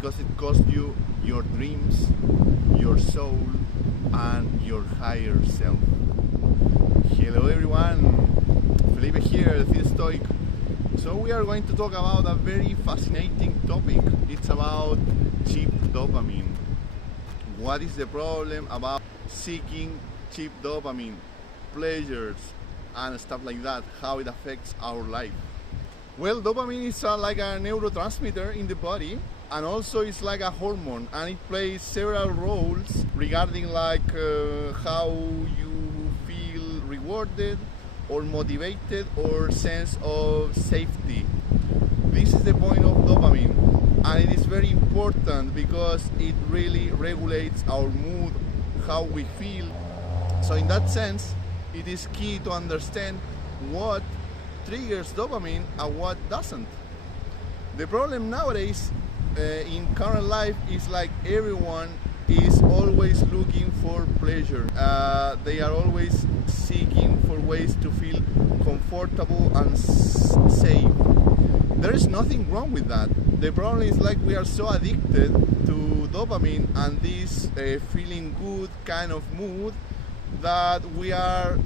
because it costs you your dreams, your soul, and your higher self. Hello everyone, Felipe here, the Stoic. So we are going to talk about a very fascinating topic. It's about cheap dopamine. What is the problem about seeking cheap dopamine, pleasures, and stuff like that, how it affects our life? Well, dopamine is like a neurotransmitter in the body, and also it's like a hormone, and it plays several roles regarding how you feel rewarded or motivated or sense of safety. This is the point of dopamine, and it is very important because it really regulates our mood, how we feel. So in that sense, it is key to understand what triggers dopamine and what doesn't. The problem nowadays in current life is like everyone is always looking for pleasure. They are always seeking for ways to feel comfortable and safe. There is nothing wrong with that. The problem is like we are so addicted to dopamine and this feeling good kind of mood that we are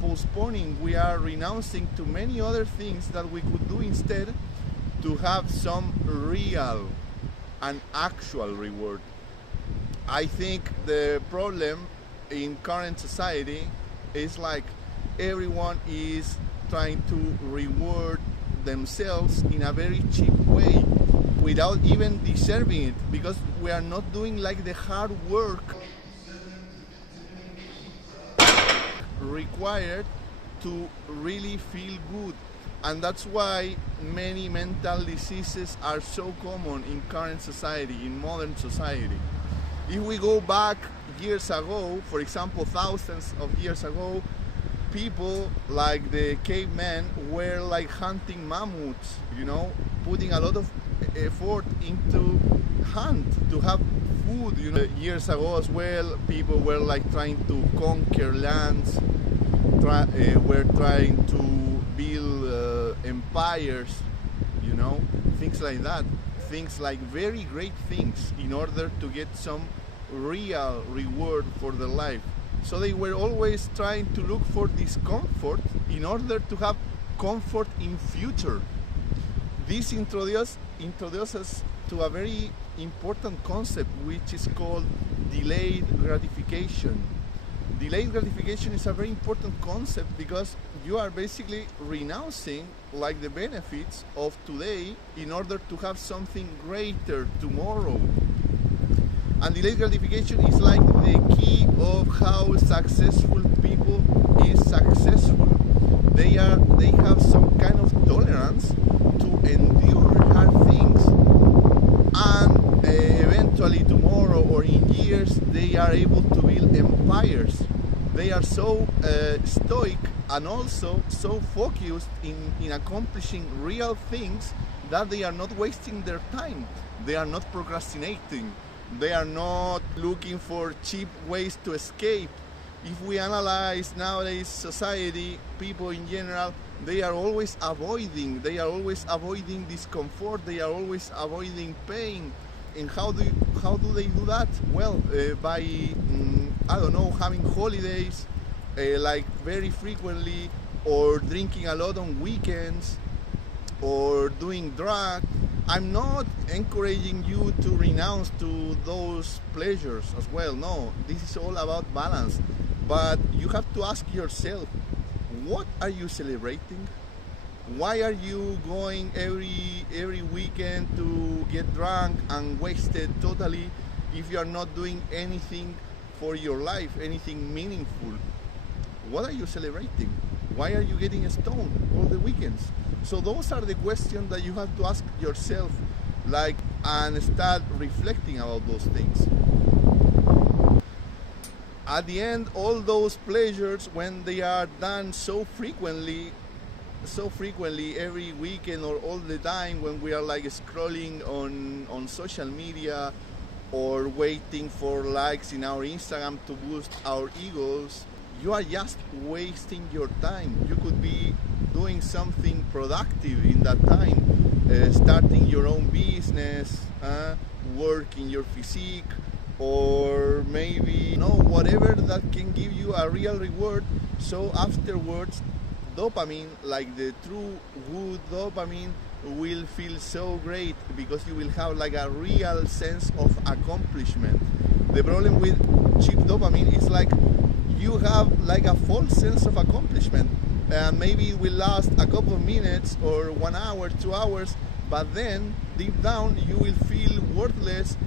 postponing, we are renouncing to many other things that we could do instead to have some real and actual reward. I think the problem in current society is like everyone is trying to reward themselves in a very cheap way without even deserving it, because we are not doing like the hard work required to really feel good. And that's why many mental diseases are so common in current society, in modern society. If we go back years ago, for example, thousands of years ago, people like the cavemen were like hunting mammoths, putting a lot of effort into hunt to have food. Years ago as well, people were like trying to conquer lands, were trying to build empires, things like that, things like very great things in order to get some real reward for their life. So they were always trying to look for discomfort in order to have comfort in future. This introduces to a very important concept which is called delayed gratification. Delayed gratification is a very important concept because you are basically renouncing like the benefits of today in order to have something greater tomorrow. And delayed gratification is like the key of how successful people is successful. They have some kind of tolerance to endure hard things, and eventually tomorrow or in years they are able to build empires. They are so stoic and also so focused in accomplishing real things that they are not wasting their time. They are not procrastinating. They are not looking for cheap ways to escape. If we analyze nowadays society, people in general, they are always avoiding discomfort, they are always avoiding pain. And how do they do that? Well, by having holidays like very frequently, or drinking a lot on weekends, or doing drugs. I'm not encouraging you to renounce to those pleasures as well. No, this is all about balance. But you have to ask yourself, what are you celebrating? Why are you going every weekend to get drunk and wasted totally if you are not doing anything for your life, anything meaningful? What are you celebrating? Why are you getting stoned all the weekends? So those are the questions that you have to ask yourself, and start reflecting about those things. At the end, all those pleasures, when they are done so frequently every weekend or all the time, when we are like scrolling on social media or waiting for likes in our Instagram to boost our egos, you are just wasting your time. You could be doing something productive in that time, starting your own business, work in your physique, or maybe whatever that can give you a real reward. So afterwards, dopamine, like the true good dopamine, will feel so great because you will have like a real sense of accomplishment. The problem with cheap dopamine is like you have like a false sense of accomplishment, and maybe it will last a couple of minutes or 1 hour, 2 hours, but then deep down you will feel worthless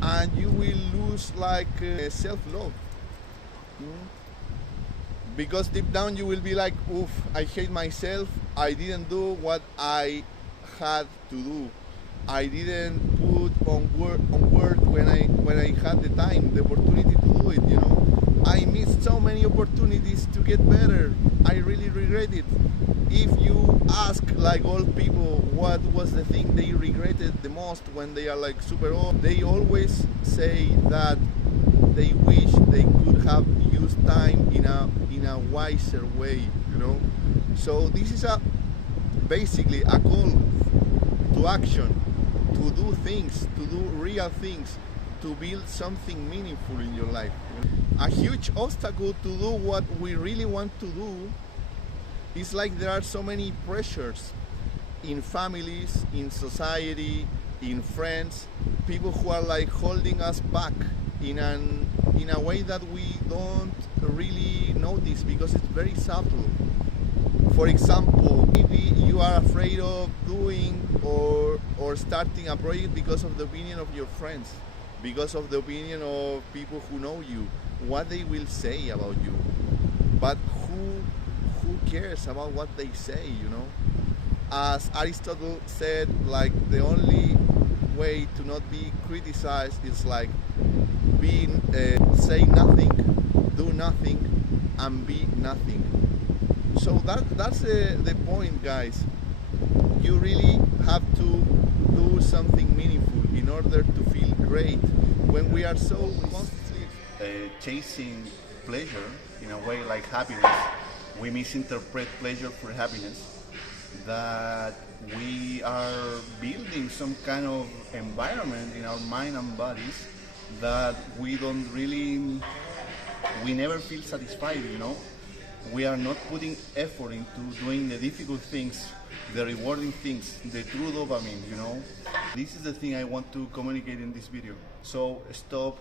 and you will lose like self-love. Because deep down you will be like, oof, I hate myself, I didn't do what I had to do. I didn't put on work when I had the time, the opportunity to do it, I missed so many opportunities to get better. I really regret it. If you ask like old people what was the thing they regretted the most when they are like super old, they always say that they wish they could have used time in a wiser way, So this is basically a call to action, to do things, to do real things, to build something meaningful in your life. A huge obstacle to do what we really want to do is like there are so many pressures in families, in society, in friends, people who are like holding us back in a way that we don't really notice because it's very subtle. For example, maybe you are afraid of doing or starting a project because of the opinion of your friends, because of the opinion of people who know you, what they will say about you. But who cares about what they say, As Aristotle said, like the only way to not be criticized is like say nothing, do nothing, and be nothing. So that's the point, guys. You really have to do something meaningful in order to feel great. When we are so constantly chasing pleasure, in a way like happiness, we misinterpret pleasure for happiness, that we are building some kind of environment in our mind and bodies that we never feel satisfied, We are not putting effort into doing the difficult things, the rewarding things, the true dopamine, This is the thing I want to communicate in this video. So stop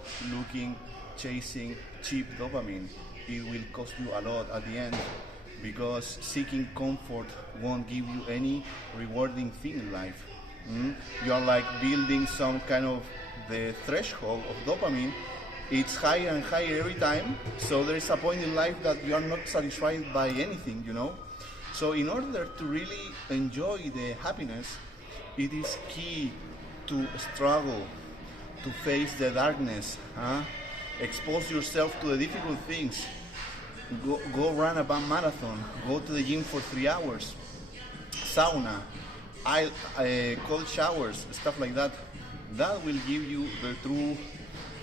chasing cheap dopamine. It will cost you a lot at the end, because seeking comfort won't give you any rewarding thing in life. You are like building some kind of the threshold of dopamine. It's higher and higher every time, so there is a point in life that you are not satisfied by anything, So in order to really enjoy the happiness, it is key to struggle, to face the darkness, expose yourself to the difficult things. Go run a marathon, go to the gym for 3 hours, sauna, cold showers, stuff like that. That will give you the true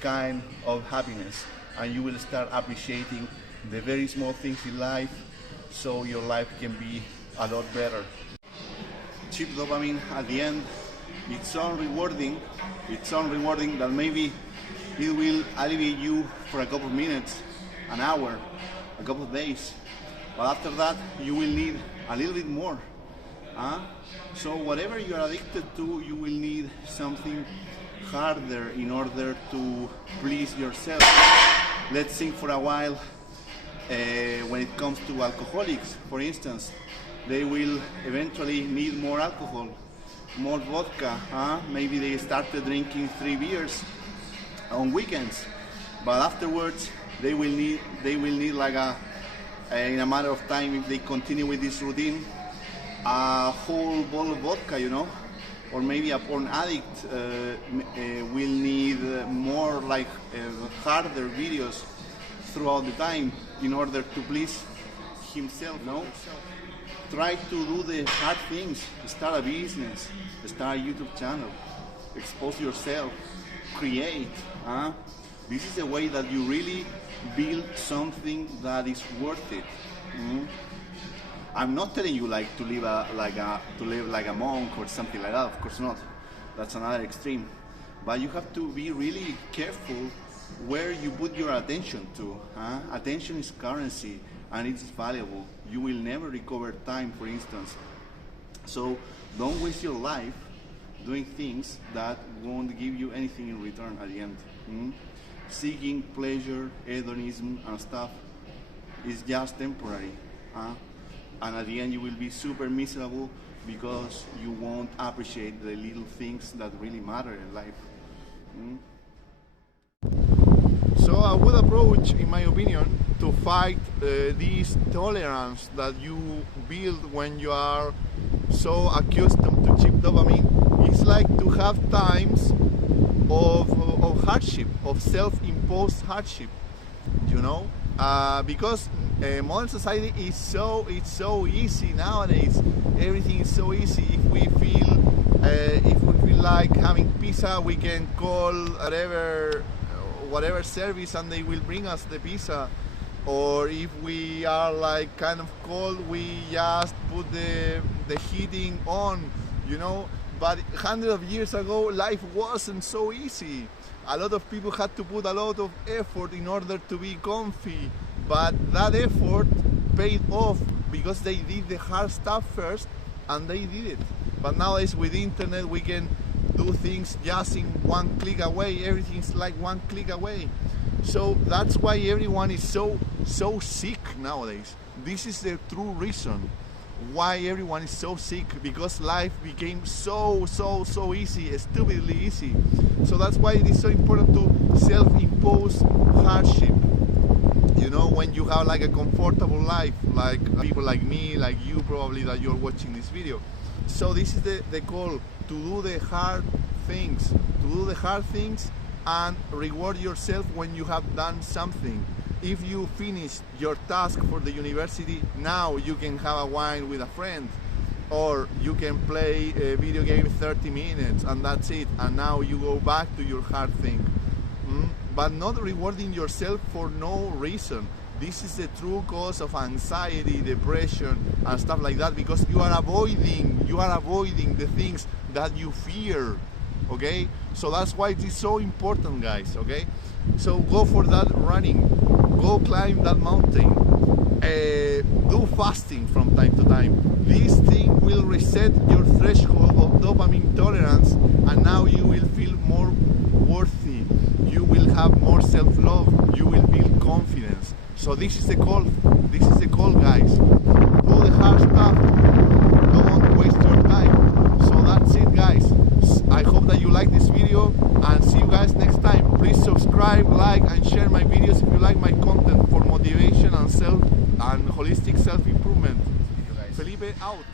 kind of happiness, and you will start appreciating the very small things in life, so your life can be a lot better. Cheap dopamine at the end, it's so rewarding that maybe it will alleviate you for a couple of minutes, an hour, a couple of days, but after that you will need a little bit more. So whatever you are addicted to, you will need something harder in order to please yourself. Let's think for a while. When it comes to alcoholics, for instance, they will eventually need more alcohol, more vodka. Maybe they started drinking 3 beers on weekends, but afterwards they will need like in a matter of time, if they continue with this routine, a whole bottle of vodka, Or maybe a porn addict will need more like harder videos throughout the time in order to please himself, Try to do the hard things. Start a business, start a YouTube channel, expose yourself, create. This is the way that you really build something that is worth it. I'm not telling you like to live like a monk or something like that. Of course not. That's another extreme. But you have to be really careful where you put your attention to. Attention is currency and it's valuable. You will never recover time, for instance. So don't waste your life doing things that won't give you anything in return at the end. Seeking pleasure, hedonism and stuff is just temporary. And at the end you will be super miserable because you won't appreciate the little things that really matter in life. So I would approach, in my opinion, to fight this tolerance that you build when you are so accustomed to cheap dopamine. It's like to have times of hardship, of self-imposed hardship, you know, because modern society is so easy nowadays. Everything is so easy. If we feel like having pizza, we can call whatever service and they will bring us the pizza. Or if we are like kind of cold, we just put the heating on, you know. But hundreds of years ago, life wasn't so easy. A lot of people had to put a lot of effort in order to be comfy. But that effort paid off because they did the hard stuff first and they did it. But nowadays with the internet, we can do things just in one click away. Everything's like one click away. So that's why everyone is so sick nowadays. This is the true reason why everyone is so sick, because life became so easy, stupidly easy. So that's why it is so important to self-impose hardship. You know, when you have like a comfortable life, like people like me, like you probably, that you're watching this video. So this is the goal, to do the hard things, and reward yourself when you have done something. If you finish your task for the university, now you can have a wine with a friend, or you can play a video game 30 minutes and that's it, and now you go back to your hard thing. But not rewarding yourself for no reason. This is the true cause of anxiety, depression and stuff like that, because you are avoiding the things that you fear. Okay, so that's why it is so important, guys. Okay, so go for that running, go climb that mountain, do fasting from time to time. This thing will reset your threshold of dopamine tolerance, and now you will feel more worthy, you will have more self-love, you will build confidence. So this is the call, guys. Do the hard stuff, don't waste your time. So that's it, guys. I hope that you like this video, and see you guys next time. Please subscribe, like and share my videos if you like my content for motivation and holistic self-improvement. Felipe out.